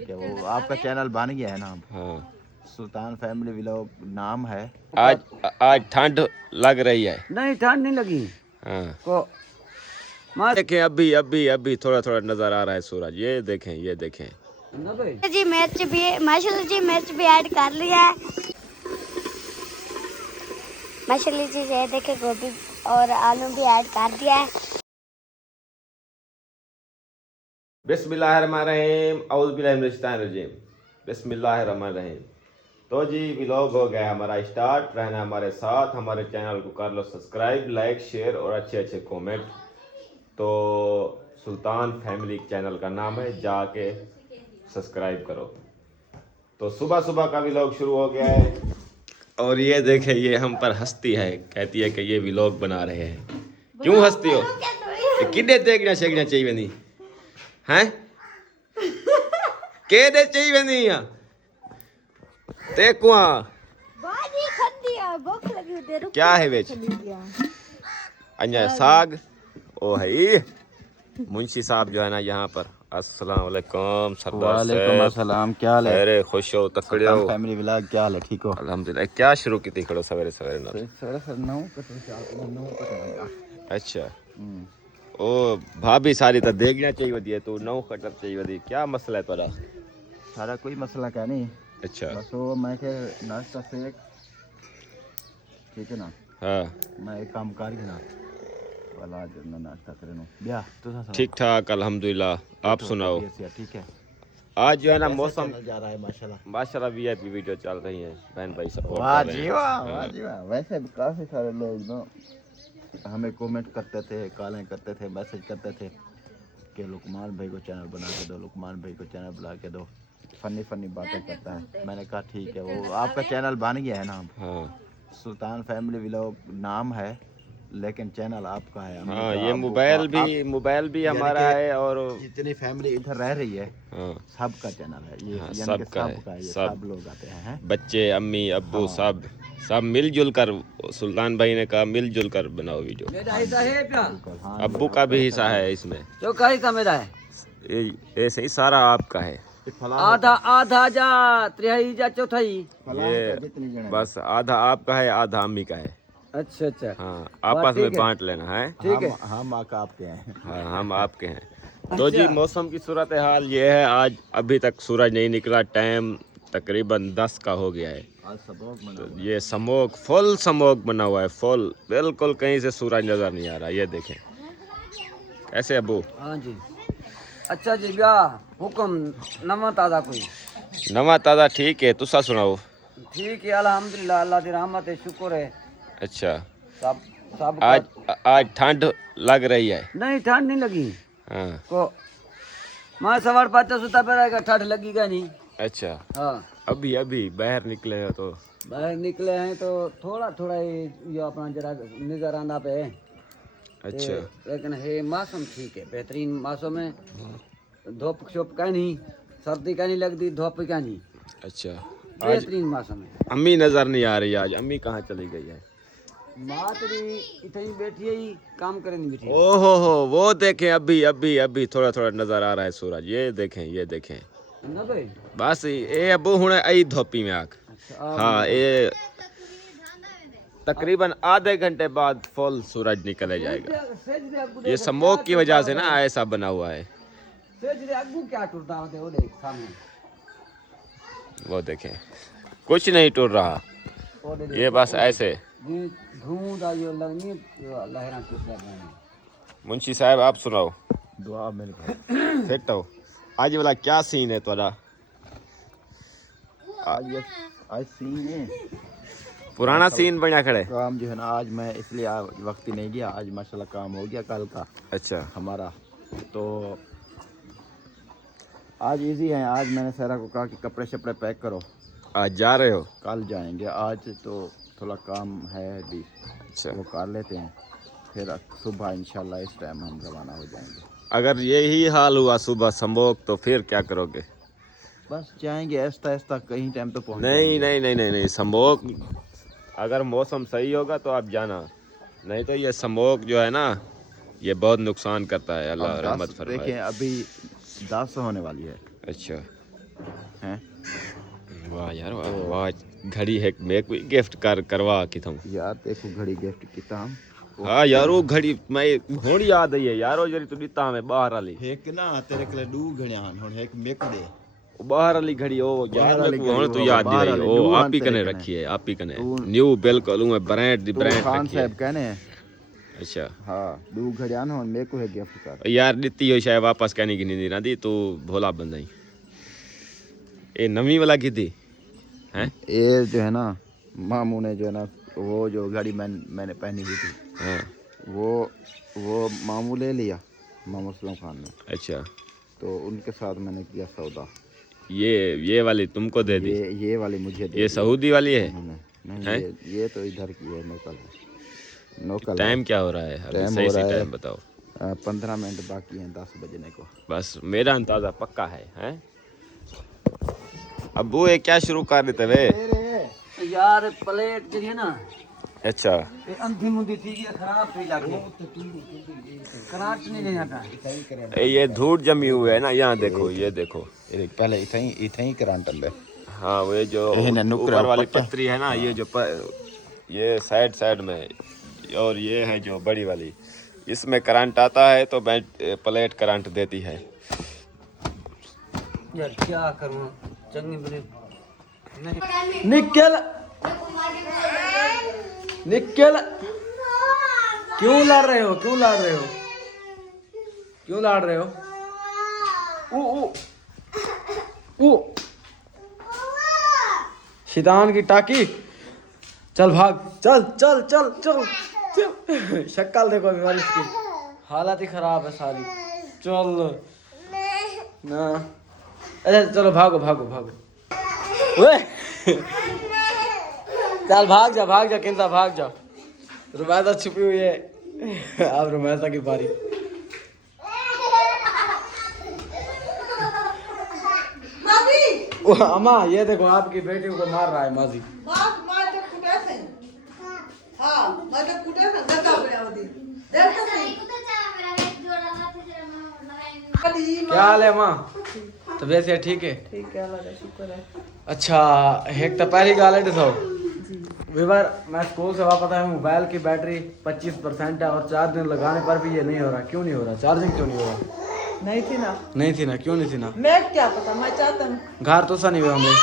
वो आपका चैनल बन गया है ना। हाँ, सुल्तान फैमिली व्लॉग नाम है। आज आज ठंड लग रही है। नहीं ठंड नहीं लगी हाँ, को मार देखें अभी अभी अभी थोड़ा थोड़ा नजर आ रहा है सूरज। ये देखें, ये देखें। ना भाई जी मिर्च भी माशाल्लाह जी मिर्च भी ऐड कर लिया है माशाल्लाह जी। ये देखे गोभी और आलू भी ऐड कर दिया है। बिस्मिल्लाहिर्रहमानिर्रहीम औज़ु बिल्लाहि मिनश शैतानिर रजीम। बिस्मिल्लाहिर्रहमानिर्रहीम। तो जी व्लॉग हो गया हमारा स्टार्ट। रहना हमारे साथ, हमारे चैनल को कर लो सब्सक्राइब, लाइक, शेयर और अच्छे अच्छे कमेंट। तो सुल्तान फैमिली चैनल का नाम है, जाके सब्सक्राइब करो। तो सुबह सुबह का व्लॉग शुरू हो गया है और ये देखे, ये हम पर हंसती है, कहती है कि ये व्लॉग बना रहे हैं। क्यों हंसती हो? किड्डे देखना शेखना चाहिए नहीं हैं? के दे चाहिए नहीं या ते कुआ बाजी खंदी है भूख लगी है तेरे क्या है बेच अन्या साग। ओ है मुंशी साहब जो है ना यहाँ पर। अस्सलाम वालेकुम सरदार वालेकुम साहब। अस्सलाम, क्या हाल है? अरे खुश हो तकड़े हो? फैमिली व्लॉग क्या हाल है? ठीक हो? अल्हम्दुलिल्लाह। क्या शुरू की थी खड़ो सवेरे सवेरे ना? अच्छा, ओ भाभी सारी तो देखना चाहिए होती है, तू नौ कटर चाहिए होती। क्या मसला है तोरा? सारा कोई मसला क्या नहीं। अच्छा, बस वो मैं के नाश्ता से ठीक है ना। हाँ मैं एक काम कर ना वाला आज ना नाश्ता करे नो ब्याह तो सा ठीक ठाक अल्हम्दुलिल्लाह। आप सुनाओ? ठीक है। आज जो है ना मौसम चैनल जा रहा है माशाल्लाह। माशाल्लाह वीआईपी वीडियो चल रही है, बहन भाई सपोर्ट वाह कर रहे जी हैं। वाह, वाह जी वाह। वैसे भी काफी सारे लोग ना हमें कमेंट करते थे, कॉलें करते थे, मैसेज करते थे कि लुकमान भाई को चैनल बना के दो, लुकमान भाई को चैनल बना के दो। फनी फनी बातें करता है। मैंने कहा ठीक है, वो आपका चैनल बन गया है ना। हाँ सुल्तान फैमिली व्लॉग नाम है, लेकिन चैनल आपका है। अम्मी हाँ, का, ये अब्बू मोबाइल का, भी यानी हमारा कि है और जितनी फैमिली इधर रह रही है हाँ सबका चैनल है ये। हाँ, यानी कि सबका है, सबका है ये, सब सब लोग आते हैं। बच्चे अम्मी अब्बू हाँ। सब मिलजुल कर। सुल्तान भाई ने कहा मिलजुल कर बनाओ वीडियो। मेरा हिस्सा है क्या बिल्कुल, हाँ। अब्बू का भी हिस्सा है इसमें। जो का हिस्सा मेरा है ऐसे ही सारा आपका है। आधा आधा जा तिहाई जा चौथाई। ये बस आधा आपका है, आधा अम्मी का है। अच्छा अच्छा हाँ, वाह, आपस में ठीक है। बांट लेना है। ठीक है। हम आका आपके हैं। हाँ, हम आपके हैं। तो जी मौसम की सूरत हाल ये है, आज अभी तक सूरज नहीं निकला। टाइम तकरीबन 10 का हो गया है। आज सबक तो मना ये स्मोक, फुल स्मोक बना हुआ है, फुल बिल्कुल कहीं से सूरज नज़र नहीं आ रहा। ये देखें कैसे अबू। हाँ जी अच्छा जी ब्याह हुक्म नवा ताज़ा कोई नवा ताज़ा ठीक है, तुसा सुनाओ? ठीक है अल्हम्दुलिल्लाह अल्लाह की रहमत है शुक्र है अच्छा, सब सब आज ठंड लग रही है। नहीं ठंड नहीं लगी हाँ, को मैं सवार पाते सुता पे रहेगा ठंड लगेगा नहीं। अच्छा हाँ अभी अभी बाहर निकले हो तो बाहर निकले हैं तो थोड़ा थोड़ा ये अपना जरा नजर आना पे है। अच्छा लेकिन है मौसम ठीक है, बेहतरीन मौसम है। धूप शोप का नहीं, सर्दी का नहीं लगती, धूप का नहीं, अच्छा। आज बेहतरीन मौसम है। अम्मी नज़र नहीं आ रही। आज अम्मी कहाँ चली गई है? माँ तेरी इतनी बैठी है ही काम करे नहीं बैठी। ओहो हो, वो देखें अभी अभी अभी थोड़ा थोड़ा नज़र आ रहा है सूरज। ये देखें, ये देखें। ना भाई बस ये अबू हुणे आई धोपी में आग। अच्छा हाँ, ये तकरीबन आधे घंटे बाद फुल सूरज निकल जाएगा। ये स्मोक की वजह से ना ऐसा बना हुआ है। क्या टूटता होते वो देख सामने वो देखें कुछ नहीं टूट रहा, वो देख ये बस ऐसे। धूम आयो लगनी लहरा टूट रहा है। मुंशी साहब आप सुनाओ? दुआ मिल गई। सेट हो? आज वाला क्या सीन है तोरा? आज सीन है पुराना सीन बना खड़े। काम जो है ना, आज मैं इसलिए वक्त ही नहीं गया। आज माशाल्लाह काम हो गया कल का अच्छा हमारा। तो आज इजी है। आज मैंने सारा को कहा कि कपड़े शपड़े पैक करो, आज जा रहे हो? कल जाएंगे। आज तो थोड़ा काम है अभी, अच्छा, वो कर लेते हैं, फिर सुबह इंशाल्लाह इस टाइम हम रवाना हो जाएंगे। अगर यही हाल हुआ सुबह स्मोक तो फिर क्या करोगे? बस जाएंगे ऐसा ऐसा, कहीं टाइम तो पहुंच नहीं जाएंगे। नहीं नहीं नहीं नहीं, स्मोक अगर मौसम सही होगा तो आप जाना, नहीं तो ये स्मोक जो है ना ये बहुत नुकसान करता है। अल्लाह अब रहमत 10 फरमाए। देखें, अभी 10 होने वाली है। अच्छा हैं वाह यार वाह वाह, घड़ी है मैं कोई गिफ्ट करवा की था यार देखो घड़ी गिफ्ट किता हम हाँ यार वो घड़ी मैं हुण याद आई है यार वो जरी तू दिता मैं बाहर वाली एक ना तेरे कले डू घड़ियान हुन एक मेक दे वो बाहर वाली घड़ी ओ यार बाहर मेरे वाली को हुण घड़ी, तू वो याद बाहर दिलाई वाली ओ न्यू आप ही तेरे कने कने। रखी है आप ही कने तू- न्यू बिल्कुल वो ब्रांड दी तू ब्रांड खान रखी है साहब कहने अच्छा हाँ डू घड़ियान हुन मेरे को है गिफ्ट कर यार दिती हो शायद वापस कहने की नहीं ना दी तू भोला बंदा ही ये नवी वाला की थी हैं ये जो है ना मामू ने जो है ना वो जो घड़ी मैंने पहनी हुई थी हाँ वो मामू ले लिया मामू सलीम खान ने अच्छा तो उनके साथ मैंने किया सौदा ये वाली तुमको दे दी ये वाली मुझे दे ये दी सऊदी वाली है नहीं हैं? ये तो इधर की है नोकल टाइम क्या हो रहा है अभी टाइम सही हो से रहा है टाइम बताओ 15 मिनट बाकी हैं 10 बजने को बस मेरा अंदाजा पक्का है हैं अब वो ये क्या शुरू कर देते वे यार प्लेट जो है ना अच्छा ये अंधी मुंधी थी ये खराब थी लगी कराट नहीं ले जाता ये धूल जमी हुई है ना यहाँ देखो ये देखो पहले इथे ही करंट अंदे हाँ वो ये जो इन्हें नुकरा ऊपर वाली पट्टा। पत्ती है ना ये जो ये साइड में और ये है जो बड़ी वाली इसमें करंट आता है तो प्लेट करंट देती है यार क्या करूं चंगी बने निकल निकल क्यों लड़ रहे हो क्यों लड़ रहे हो क्यों लड़ रहे हो ऊ शैतान की टाकी चल भाग चल चल चल चल चल शक्ल देखो अभी वाली इसकी हालत ही खराब है सारी चल ना अच्छा चलो भागो भागो भागो ओए चल भाग जा किंदा भाग जा रुमैसा छुपी हुई है अब रुमैसा की बारी ओ अम्मा ये देखो आपकी बेटी को मार रहा है माजी क्या हाल है माँ तबीयत है ठीक है अच्छा एक तो पहली गाल है दसो विवर मैं स्कूल से वापस आया मोबाइल की बैटरी 25% है और 4 दिन लगाने पर भी ये नहीं हो रहा क्यों नहीं हो रहा चार्जिंग क्यों नहीं हो रहा नहीं थी ना क्यों नहीं थी ना मैं क्या पता मैं चाहता हूँ घर तो सा नहीं हुए होंगे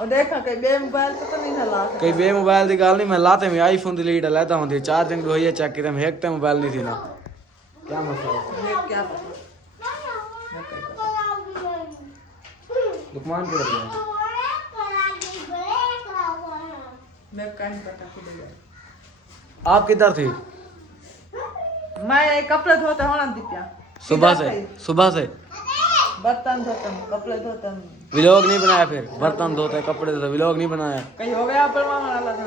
और देखा कहीं बे मोबाइल तो नहीं ना ला कई बे मोबाइल की गाल नहीं मैं लाते में आईफोन डिलीट लेता हूँ चार्जिंग भी हुई है चेक की एक तो मोबाइल नहीं थी ना क्या मसला है मैं क्या पता लुकमान के लगे मैं कहीं पता खुद आप किधर थी मैं कपड़े धोता हूँ ना दीप्या सुबह से बर्तन धोता हूँ कपड़े धोता हूँ व्लॉग नहीं बनाया फिर बर्तन धोते कपड़े धोते व्लॉग नहीं बनाया कहीं हो गया बलवा वाला था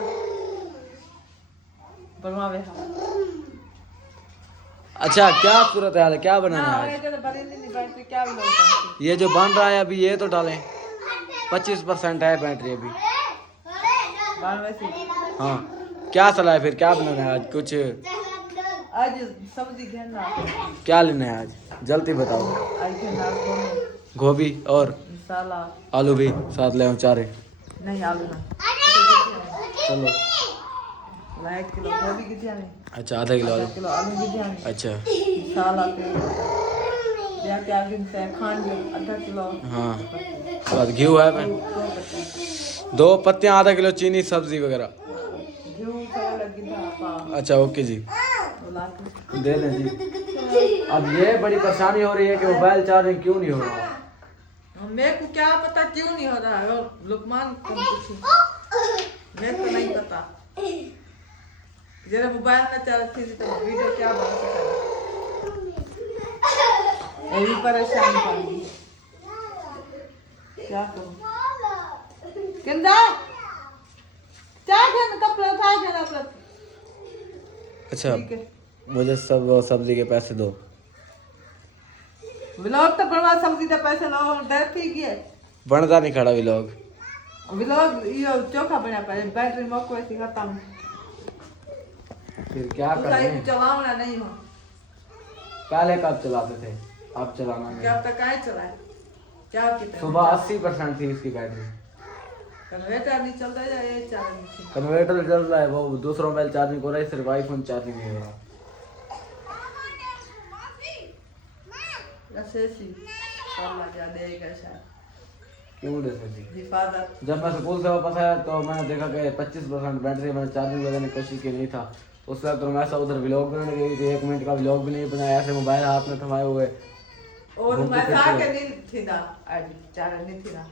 बलवा वे अच्छा क्या सूरत हाल है क्या बनाना हाँ है ये जो बड़ी नहीं बैटरी क्या भी लोग ये जो बन रहा है अभी ये तो डालें 25% है बैटरी अभी बाल वैसे हाँ क्या सलाह है फिर क्या बनाना है आज कुछ आज सब्जी घेरना क्या लेना है आज जल्दी बताओ आज घेरना गोभी और मसाला आलू भी साथ ले आऊं चारे नहीं आलू ना चलो ला 1 किलो गोभी की ध्यान अच्छा आधा किलो आलू किलो आलू की ध्यान अच्छा मसाला या क्या से खांड आधा किलो हाँ बस घी है पे 2 पत्तियाँ आधा किलो चीनी सब्जी वगैरह घी से लगी था अच्छा ओके जी ला के दे दें जी अब ये बड़ी परेशानी हो रही है कि मोबाइल चार्जिंग क्यों नहीं हो रहा मेरे को क्या पता क्यों नहीं हो रहा है और लुकमान को पूछी मेरे को नहीं पता जरा मोबाइल में चलती थी तो वीडियो क्या बना सकता यही परेशान कर क्या करूं किंदा क्या करना कपड़ा था क्या कपड़ा अच्छा ठीक है मुझे सब सब्जी के पैसे दो व्लॉग तो बनवा सब्जी दे पैसे लो डर ठीक है बनता नहीं खड़ा व्लॉग व्लॉग ये चोखा बना पाए बैटरी मौको ऐसी खत्म फिर क्या तू करें सही चलाऊंगा नहीं हो पहले कब चलाते थे अब चलाना क्या नहीं अब तक आए चलाए चार की तरह सुबह 80% थी इसकी बैटरी। कन्वर्टर नहीं चल रहा है, ये चार्ज नहीं कन्वर्टर चल रहा है, वो दूसरा मोबाइल चार्जिंग हो रहा है, सिर्फ आईफोन चार्जिंग नहीं हो रहा। ऐसे सी अल्लाह जा देगा शायद क्यों जैसे थी? हिफाजत। जब मैं स्कूल से वापस आया तो मैंने देखा कि 25% बैटरी, मैंने चार्जिंग लगाने की कोशिश की, नहीं था। उस वक्त तो मैं ऐसा उधर व्लॉग बनाने गई थी, 1 मिनट का व्लॉग भी नहीं बनाया, ऐसे मोबाइल हाथ में थमाए हुए और घूमते मैं फिरते था हुए। के नहीं थी ना, आज चार नहीं थी ना।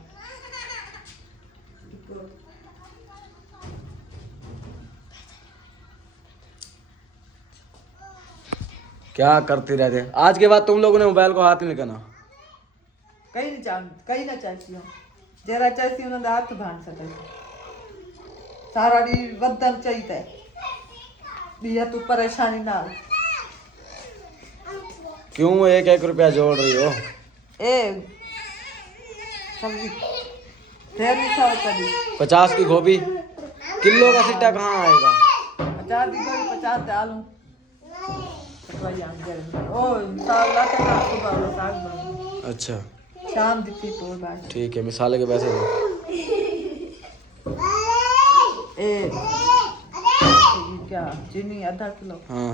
क्या करते रहते। आज के बाद तुम लोगों ने मोबाइल को हाथ नहीं लगाना। कहीं ना चाहती हूँ जरा चाहती हूँ ना हाथ भान सके सारा दी बदल चाहिए दिया तू परेशानी ना हो। क्यों 1-1 रुपया जोड़ रही हो? ए सब्जी फिर नहीं खाओ कभी 50 की गोभी, किलो का सिट्टा कहाँ आएगा? 50 दी गोभी 50 डालूं ओ साग लाते ना सुबह वाला साग बना अच्छा शाम दिखती तो बात ठीक है, मिसाले के पैसे दो। ए ये क्या चीनी आधा किलो हाँ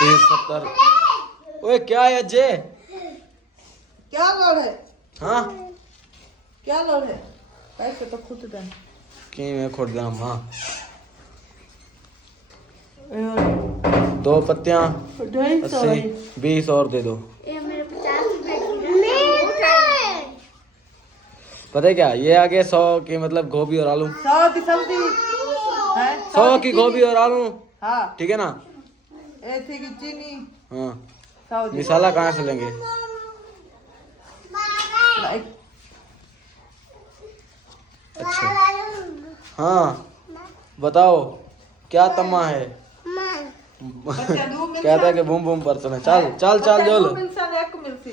30-70। ओए क्या है अजय? क्या लोड है हाँ क्या लोड है पैसे तो खुद दें कि मैं खोट देना माँ। 2 पत्तियाँ 80 20 और दे दो। ये मेरे 50 रुपए की पता है क्या, ये आ गया 100 की मतलब गोभी और आलू। 100 की सब्जी है 100 की गोभी और आलू, हाँ ठीक है ना? ए थी की चीनी हाँ 100 दी मिसाला कहाँ से लेंगे? अच्छा हाँ बताओ क्या तम्मा है? कहता है कि बूम बूम परसन है। चल चल चल जोल एक मिलती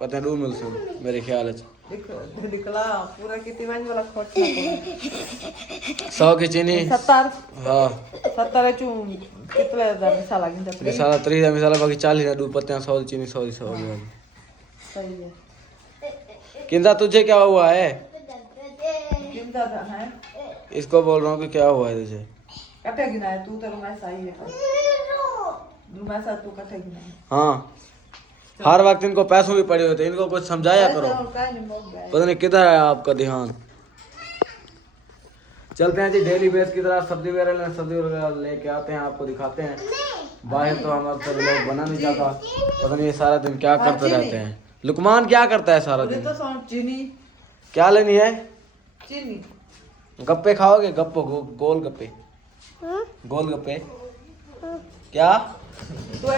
पता है 2 मिलसन मेरे ख्याल है। दिखला पूरा कितनी मंज वाला खोट 100 की चीनी 70 हाँ 70 चू कितने दा मिसाला गिनता मिसाला 30 है, मिसाला बाकी 40 है। 2 पत्तियाँ 100 चीनी 100 सही है किंदा तुझे क्या हुआ है? गिनता था है इसको बोल रहा हूँ कि क्या हुआ है तुझे? कटे गिना है तू तो मैं सही है मैं सा तू कटे गिना है हाँ हर वक्त इनको पैसों भी पड़े होते, इनको कुछ समझाया करो। पता नहीं किधर है आपका ध्यान। चलते हैं जी डेली बेस की तरह सब्जी वगैरह लेके आते हैं, आपको दिखाते हैं। बाहर तो हमारे से लोग बना नहीं जाता, पता नहीं ये सारा दिन क्या करते रहते हैं। लुकमान क्या करता है सारा दिन? तो चीनी क्या लेनी है? चीनी गप्पे खाओगे? गप्पो गोल गप्पे, गोल गप्पे क्या? तो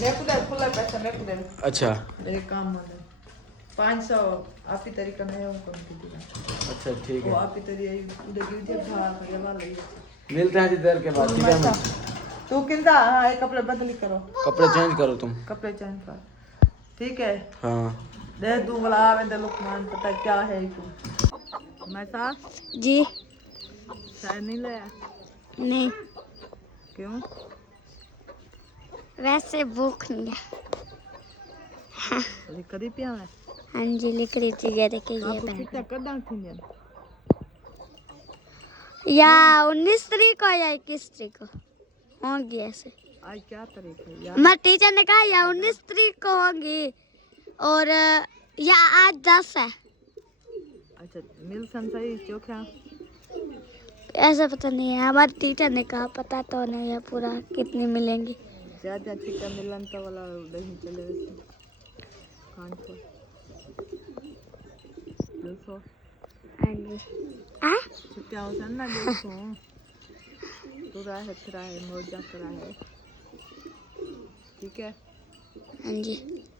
मेरे को दे खुला पैसा मेरे को दे अच्छा मेरे काम में 500 आप ही तरीका नहीं है कौन की दिला अच्छा ठीक वो है, आप ही तरीका उधर गिर दिया भाग ये वाला ही मिलते हैं जी देर के बाद, ठीक है? मैं तू किंदा हाँ एक कपड़े बदली करो कपड़े चेंज करो तुम। कपड़े चेंज कर ठीक है हाँ दे दूं वाला आवे दे लुकमान पता क्या है तू मैं सा जी चाय नहीं लाया नहीं क्यों वैसे भूख नहीं है। अरे कदी पिया है हाँ जी लिख रही थी ये देखिए ये आप बैग कितना कदम थी या 19 तारीख को या 21 तारीख को होंगी ऐसे। आज क्या तारीख है यार मैं टीचर ने कहा या 19 तारीख को होंगी और या आज 10 है अच्छा मिल सही चोखा ऐसा पता नहीं है, हमारे टीचर ने कहा, पता तो नहीं है पूरा कितनी मिलेंगी। ज्यादा चिकन मिलन तो वाला नहीं चले कान पर 200 हाँ जी आ छुट्टियां हो ना 200 पूरा है फिर है मौजा करा है ठीक है हाँ जी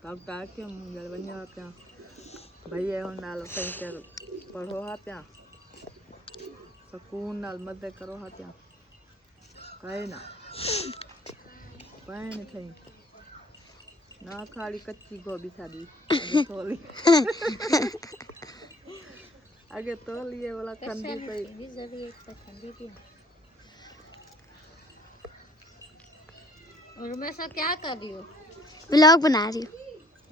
तब तक के मुंगल बनिया क्या भैया हो नाल सही कर पढ़ो हा त्या सुकून नाल मदद करो हा त्या कहे ना पानी थई ना खाली कच्ची गोभी सादी तोली आगे तोलिए वाला कंदी पे और मैं सब क्या कर रही हो? व्लॉग बना रही हूँ।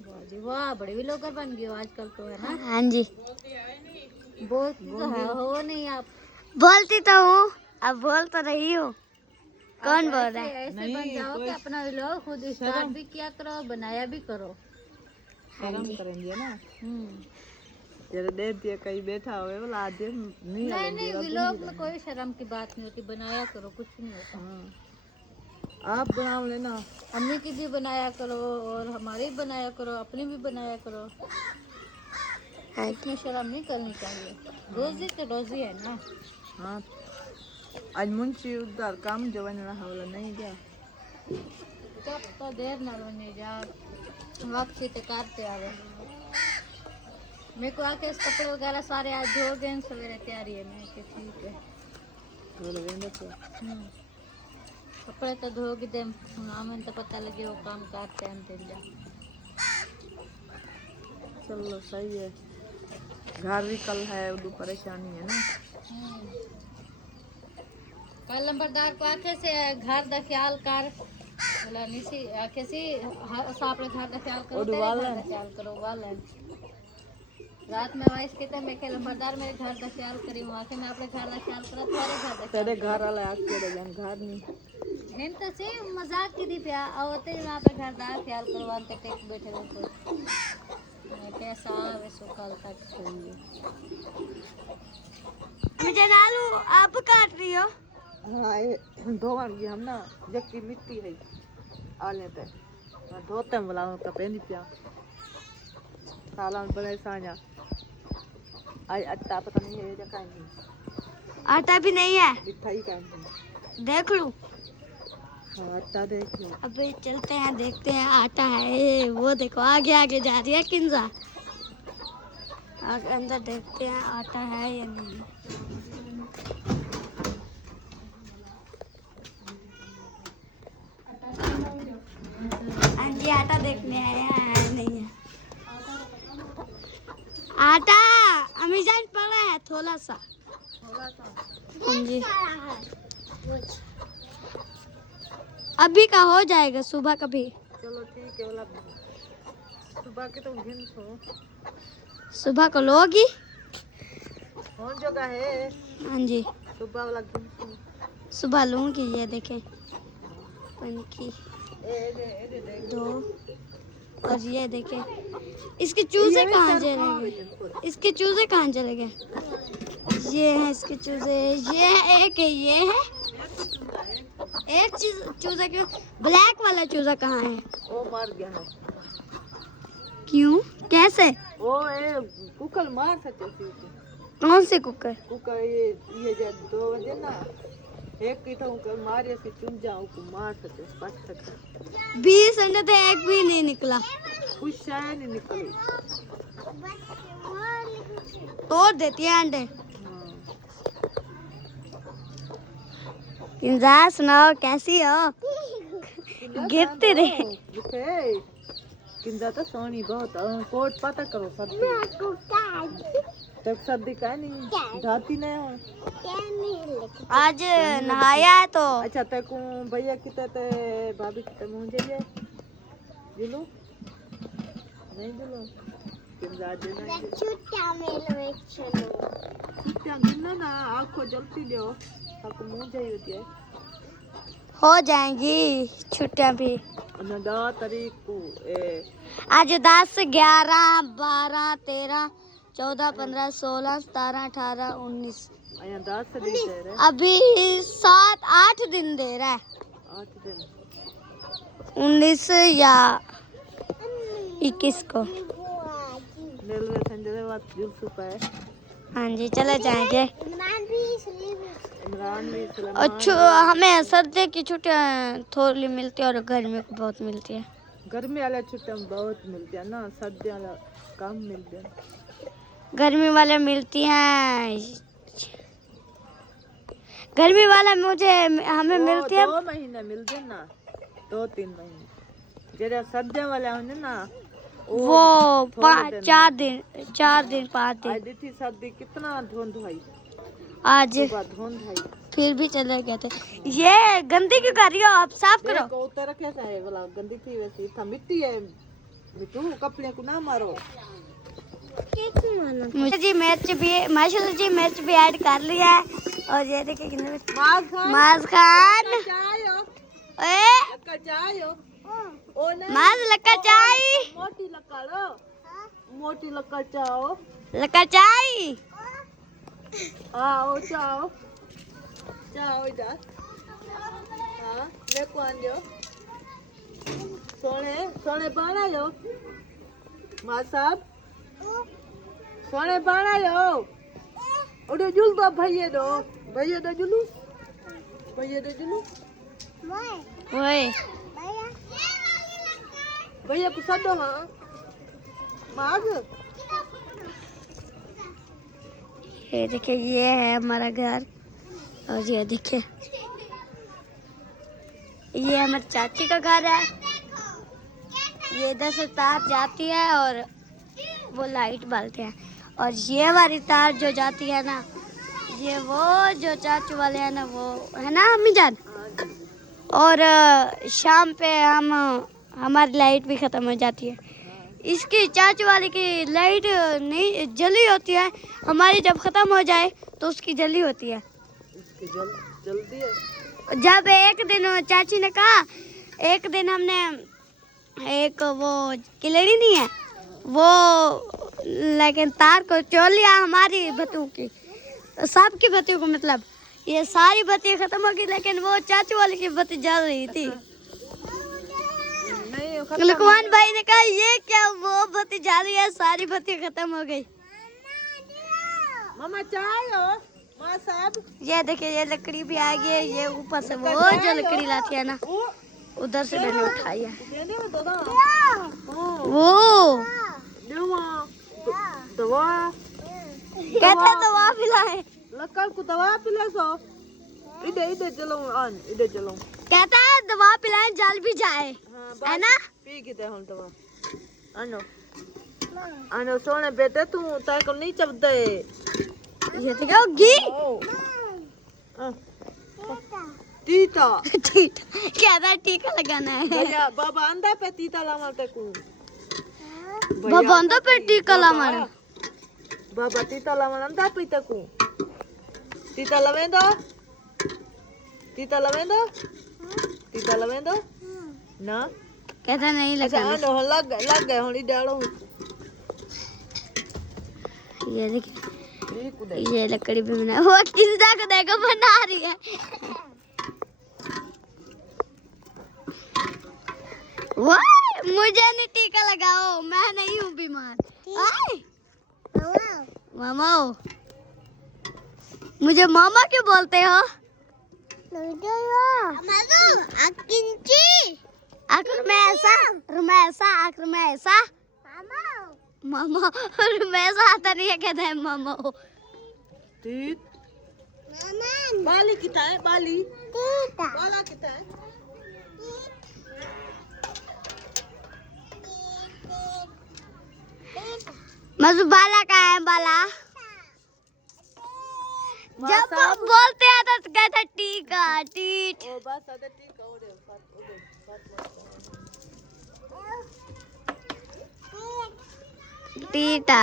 वाह जी वाह, बड़ी व्लॉगर बन गई हो आजकल तो, है ना? हाँ जी, बोलती तो है हो नहीं आप। बोलती तो हूँ, अब बोल तो रही हूँ। कौन बोल रहा है? ऐसे बन जाओ कि अपना व्लॉग खुद स्टार्ट भी किया करो, बनाया भी करो। शर्म करेंगे ना, हम्म। जरा देर दिया कहीं बैठा हुए बोला आज नहीं नहीं नहीं, व्लॉग में कोई शर्म की बात नहीं होती, बनाया करो, कुछ नहीं होता। आप बनाओ लेना। अम्मी की भी बनाया करो और हमारी भी बनाया करो, अपनी भी बनाया करो। इसमें शर्म नहीं करनी चाहिए, रोजी तो रोजी है ना। हाँ, आज मुंशी उधर काम जो बनना है वाला नहीं गया। कब तो देर न होने जा, वक्त से तो काटते आवे। मेरे को आके इस कपड़े वगैरह सारे आज धो गए, सवेरे तैयारी है। मैं कि ठीक है, कपड़े तो धोगी दे, हमें तो पता लगे वो काम करते हैं दिन जा। चलो सही है, घर भी कल है, उधर परेशानी है ना। कल नंबरदार को आखे से घर का ख्याल कर, बोला निसी आखे से अपने घर का ख्याल करो, तेरे घर का ख्याल करो वाला। रात में वाइस कहते मैं के नंबरदार मेरे घर का ख्याल करी हूँ, आखे मैं अपने घर का ख्याल करा, तुम्हारे घर का तेरे घर वाला आके जान घर नहीं हिन तो से मजाक की दी पिया आवते ही वहाँ पे घर का ख्याल करवान के टेक बैठे रहते। मैं कैसा आवे सो कल तक सोएंगे। मुझे नालू आप काट रही हो? हाँ, ये धोवन की हम ना जक्की मिट्टी है आ लेते धोते हैं बोला उनका पेनी पिया साला में बड़े साया आज अट्टा पता नहीं है जगह नहीं, आटा भी नहीं है, मिठाई का नहीं। देख लूं। हाँ, अट्टा देख लो। अबे चलते हैं, देखते हैं आटा है। वो देखो आगे आगे जा रही है किंजा, आगे अंदर देखते हैं आटा है या नहीं। हाँ जी, आटा देखने आए हैं, नहीं है आटा। अमेज़न पड़ा है थोड़ा सा। हाँ जी, अभी का हो जाएगा, सुबह का भी। चलो ठीक है वाला सुबह के तो घिन सो सुबह को लोगी? कौन जगह है? हाँ जी, सुबह वाला घिन सो सुबह लूंगी। ये देखें पंखी दो, और ये देखें इसके चूजे कहाँ चले गए, इसके चूजे कहाँ चले गए? ये है इसके चूजे, ये है एक है, ये है एक चीज चूजा। क्यों ब्लैक वाला चूजा कहाँ है? वो मर गया है। क्यों, कैसे? वो ए कुकर मार सकते थे। कौन से कुकर? कुकर ये जब 2 बजे ना एक की तो कुकर मारे से चुन जाओ को मार सकते बच सकते 20 अंडे थे, एक भी नहीं निकला। कुछ शायद नहीं निकली। तोड़ देती है अंडे। हाँ। किंजा सुनाओ, कैसी हो? गिरते रहे। रुके किंजा तो सोनी बहुत कोट पता करो सर्दी तब सर्दी का नहीं जाती नहीं हो। आज नहाया है तो अच्छा ते को भैया कितने ते भाभी कितने मुझे ये दिलो नहीं दिलो किंजा देना छुट्टियां गिनना ना आँखों जलती दो आपको मुझे ही होती है। हो जाएंगी छुट्टियां भी। 9 तारीख को आज 10, 11, 12, 13, 14, 15, 16, 17, 18, 19 आया 10 दिन दे रहे अभी 7, 8 दिन दे रहा है। 8 दिन 19 या 21 को। रेलवे संजय बात जुल चुका है। हाँ जी, चले जाएंगे। इमरान भी और हमें सर्दी की छुट्टियाँ थोड़ी मिलती है और गर्मी को बहुत मिलती है। गर्मी वाले छुट्टियां बहुत मिलती है ना, सर्दी वाला कम मिलते हैं। गर्मी वाले मिलती हैं, गर्मी वाला हमें मिलती है 2 महीने मिलते हैं ना, 2-3 महीने। जेरा सर्दी वाले होने ना वो 4 दिन 5 दिन। आज थी सर्दी कितना धुंध हुई आज सुबह धुंध हुई फिर भी चले गए थे। ये गंदी क्यों कर रही हो आप? साफ करो। देखो उतर रखे से है वाला गंदी थी वैसी था मिट्टी है मिट्टू कपड़े को ना मारो। मुझे जी मिर्च भी माशाल्लाह जी मिर्च भी ऐड कर लिया है। और ये देखिए कितने माज खान ओए माज लक्का चाय मोटी लक्का चाओ लक्का चाय आओ चाओ चाओ इधर हाँ ले कौन जो सोने सोने बाना जो माँ साहब सोने बाना जो उधर जुल दो भैया दो जुलूस ओए भैया को सदो हाँ माग ये देखिए ये है हमारा घर। और ये देखिए ये हमारी चाची का घर है। ये इधर से तार जाती है और वो लाइट बालते हैं। और ये हमारी तार जो जाती है ना ये वो जो चाचू वाले हैं ना वो है ना अम्मी जान। और शाम पे हमारी लाइट भी ख़त्म हो जाती है। इसकी चाचू वाले की लाइट नहीं जली होती है। हमारी जब ख़त्म हो जाए तो उसकी जली होती है। जल्दी है जब एक दिन चाची ने कहा एक दिन हमने एक वो किलड़ी नहीं है वो लेकिन तार को चोर लिया हमारी बत्तियों की सबकी बत्तियों को मतलब ये सारी बत्ती खत्म हो गई लेकिन वो चाचू वाली की बत्ती जल रही थी। लुकमान भाई ने कहा ये क्या वो बत्ती जल रही है सारी बत्ती खत्म हो गई। मामा चाय हो माँ साहब ये देखिए ये लकड़ी भी आ गई है। ये ऊपर से वो जो लकड़ी लाती है ना उधर से मैंने उठाई है। वो दवा कहते हैं दवा पिलाए लक्कड़ को दवा पिला सो इधर चलो इधर चलो कहता है दवा पिलाए जल भी जाए है ना। पी के हम दवा आनो आनो सोने बेटे तू तार को नहीं चबदे ये देखो घी तीता कहता है टीका लगाना है। भैया बाबा अंदर पे तीता लामा ते को बाबा अंदर पे टीका लाना बाबा तीता लामा अंदर पे ते को तीता लवेंदो तीता लवेंदो ना कहता नहीं अच्छा लगाना। आनो लग गए होनी डालो ये देखिए ये लकड़ी भी बना वो किसदा को देखो बना रही है। वो मुझे नहीं टीका लगाओ मैं नहीं हूँ बीमार। मामा मुझे मामा क्यों बोलते हो? मामा रुमैसा आता नहीं है कहते हैं मामा। तीत बाली कितना है बाली बाला कितना है मजू बाला का है बाला जब हम बोलते हैं तो कहते हैं टीका टीट। ओ बस आधा टीका उधर टीटा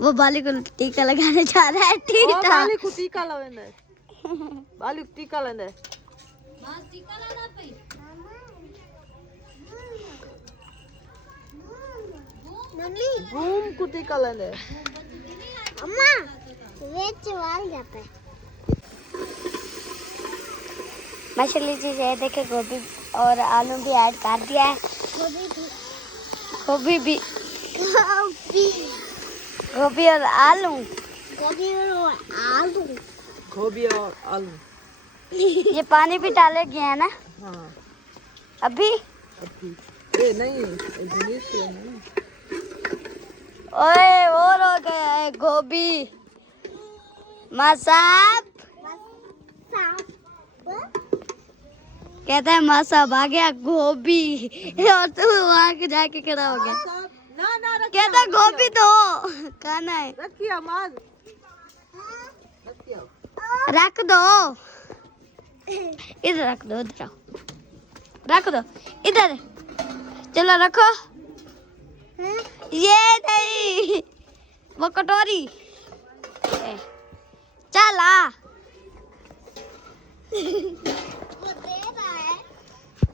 वो बाली को टीका लगाने जा रहा है। ओ टीटा बाली को टीका लवेंदे बाली को टीका लेंदे घूम को टीका लेंदे अम्मा वेच वाल जाता है। मछली चीज है देखे गोभी और आलू भी ऐड कर दिया है। गोभी और आलू गोभी और आलू ये पानी भी डाले गया है ना हाँ अभी। ए नहीं नहीं ओए और हो गया है गोभी मसाब कहता है मसाब आ गया गोभी और तू वहाँ के जाके खड़ा हो गया। ना कहता है गोभी दो खाना है रखिया माज रख दो। इधर रख दो, इधर रख दो, इधर। चलो रखो। ये नहीं, वो कटोरी।